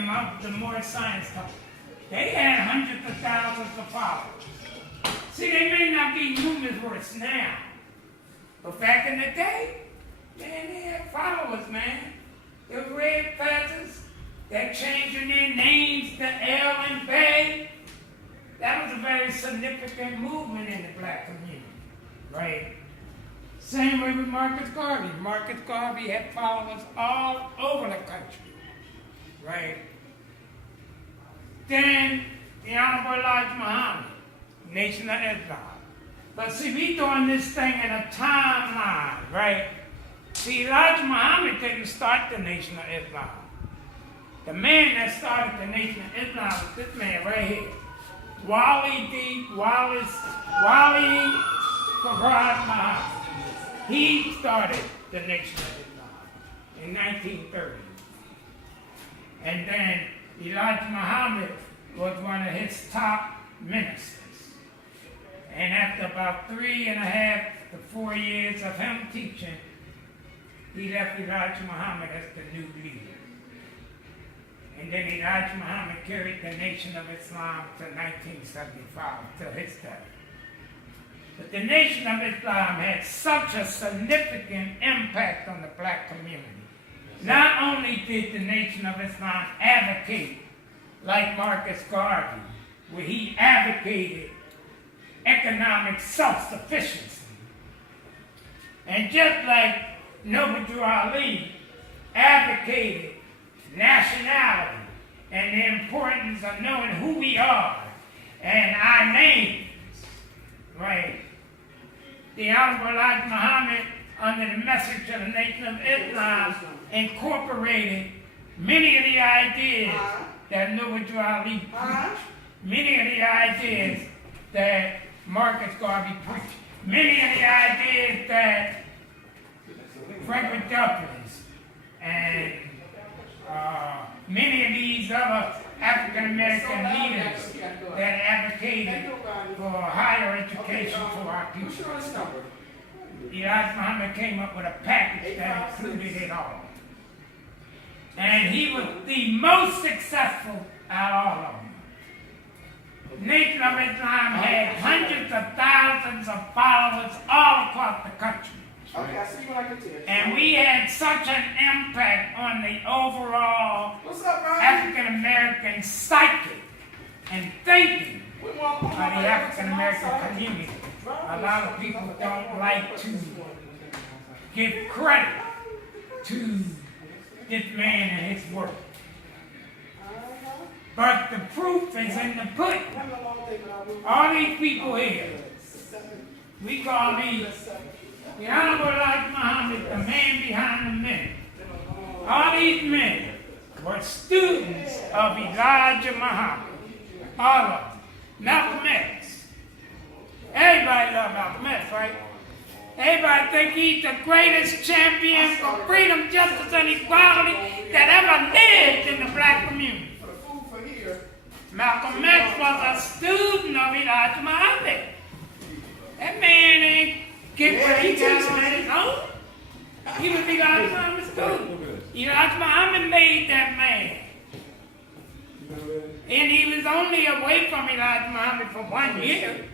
came out, the more science taught. They had hundreds of thousands of followers. See, they may not be numerous now, but back in the day, man, they had followers, man. The Red Feathers, they're changing their names to L and Bay. That was a very significant movement in the black community, right? Same way with Marcus Garvey. Marcus Garvey had followers all over the country, right? Then the Honorable Elijah Muhammad, Nation of Islam. But see, we doing this thing in a timeline, right? See, Elijah Muhammad didn't start the Nation of Islam. The man that started the Nation of Islam was this man right here. Wali Farad Muhammad. He started the Nation of Islam in 1930. And then Elijah Muhammad was one of his top ministers. And after about 3.5 to 4 years of him teaching, he left Elijah Muhammad as the new leader. And then Elijah Muhammad carried the Nation of Islam to 1975, till his death. But the Nation of Islam had such a significant impact on the black community. Not only did the Nation of Islam advocate, like Marcus Garvey, where he advocated economic self-sufficiency. And just like Noble Ali advocated nationality and the importance of knowing who we are and our names, right? The Honorable Elijah Muhammad, under the message of the Nation of Islam, incorporated many of the ideas that Noble Ali preached, many of the ideas that Marcus Garvey preached, many of the ideas that Frederick Douglass and many of these other African American leaders that advocated for higher education for our people. Elijah Muhammad came up with a package that included it all. And he was the most successful out of all of them. Nation of Islam had hundreds of thousands of followers all across the country. Okay, I see what I can tell. And we had such an impact on the overall African American psyche and thinking of the African American community. A lot of people don't like to give credit to this man and his work. But the proof is in the pudding. All these people here, we call these the Honorable Elijah Muhammad, the man behind the men. All these men were students of Elijah Muhammad. All of them. Malcolm X. Everybody loves Malcolm X, right? Everybody think he's the greatest champion for freedom, justice, and equality that ever lived in the black community. Malcolm X was a student of Elijah Muhammad. That man ain't get what he got on his own. He was Elijah Muhammad's student. Elijah Muhammad made that man. And he was only away from Elijah Muhammad for 1 year.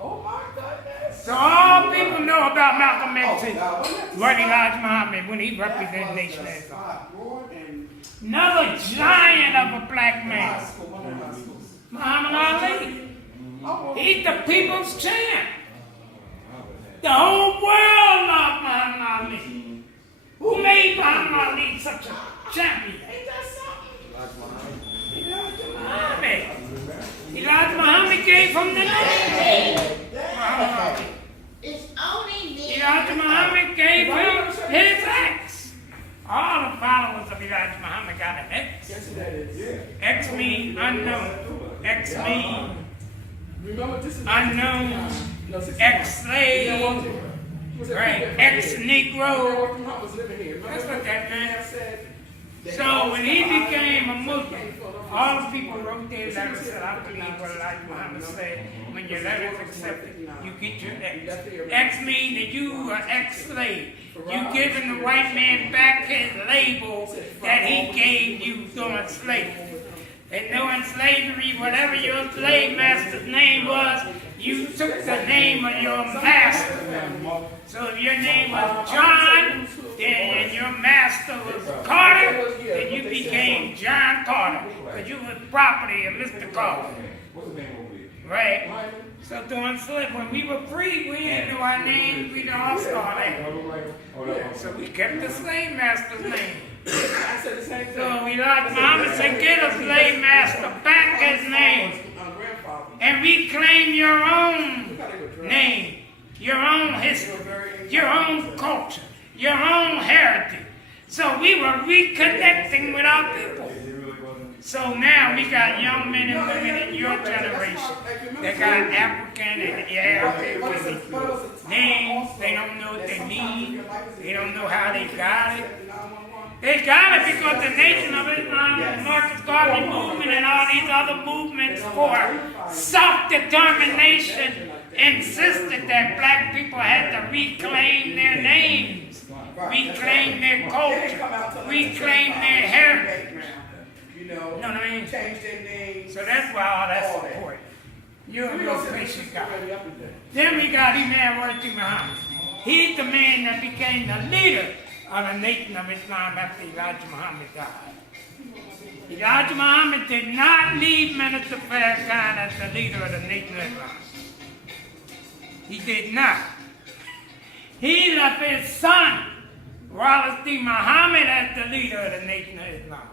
Oh my goodness. So all people know about Malcolm X is what Elijah Muhammad when he represented the nation as another giant of a black man. Muhammad Ali. He's the people's champ. The whole world loved Muhammad Ali. Who made Muhammad Ali such a champion? Ain't that something? Elijah Muhammad. Elijah Muhammad came from the name. It's only me. Elijah Muhammad gave him his X. All the followers of Elijah Muhammad got an X. Yes, that is. X means unknown. X means Remember, this is unknown. Ex-slave. Right. Ex-Negro. That's what that man said. So when he became became a Muslim, all the people wrote their letters and said, I believe what Elijah Muhammad said. When your letter is accepted, you get your X. X means that you are ex-slave. You giving the white man back his label that he gave you during slavery. And during slavery, whatever your slave master's name was, you took the name of your master. So if your name was John, then your master was Carter, then you became John Carter, because you was property of Mr. Carter. Right? So during slavery, when we were free, we didn't know our name, we didn't all start that. So we kept the slave master's name. I said the same thing. So Elijah Muhammad said, get a slave master back his name and reclaim your own name, your own history, your own culture, your own heritage. So we were reconnecting with our people. So now we got young men and women in your generation that got African and Arabic names. They don't know what they mean. They don't know how they got it. They got it because the Nation of Islam, the Marcus Garvey movement, and all these other movements for self-determination insisted that black people had to reclaim their names, reclaim their culture, reclaim their heritage. You know what I mean? Change their names. So that's why all that's important. You're a real patient guy. Then we got Imam Wajdi Muhammad. He's the man that became the leader of the Nation of Islam after Elijah Muhammad died. Elijah Muhammad did not leave Minister Farrakhan as the leader of the Nation of Islam. He did not. He left his son, Wallace D. Muhammad, as the leader of the Nation of Islam.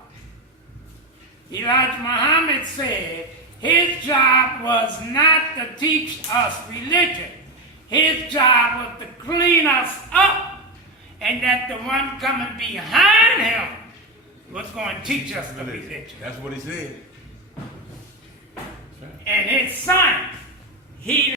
Elijah Muhammad said his job was not to teach us religion. His job was to clean us up, and that the one coming behind him was going to teach us the religion. That's what he said. And his son, he